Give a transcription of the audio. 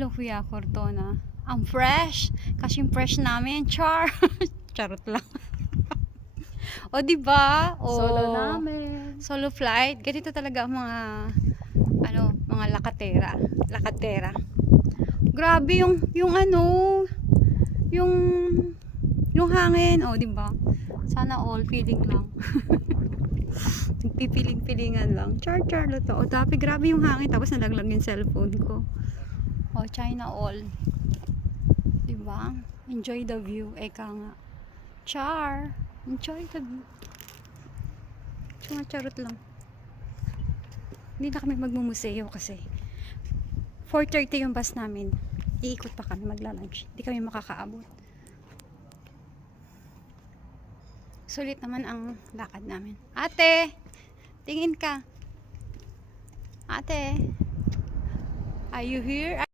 Hello, Kuya Cortona. Ang fresh. Kasing fresh namin. Char. Charot lang. O, diba? O, Solo namin. solo flight. Ganito talaga ang mga, mga lakatera. Lakatera. Grabe yung yung hangin. O, diba? Sana all feeling lang. Nagpipiling-pilingan lang. Char lang to. O, tapi grabe yung hangin. Tapos nalaglag yung cellphone ko. O, China all. Diba? Enjoy the view. Eka nga. Char. Enjoy the view. Charot lang. Hindi na kami magmumuseo kasi 4:30 yung bus namin. Iikot pa kami, magla-lunch. Hindi kami makakaabot. Sulit naman ang lakad namin. Ate! Tingin ka. Ate! Are you here?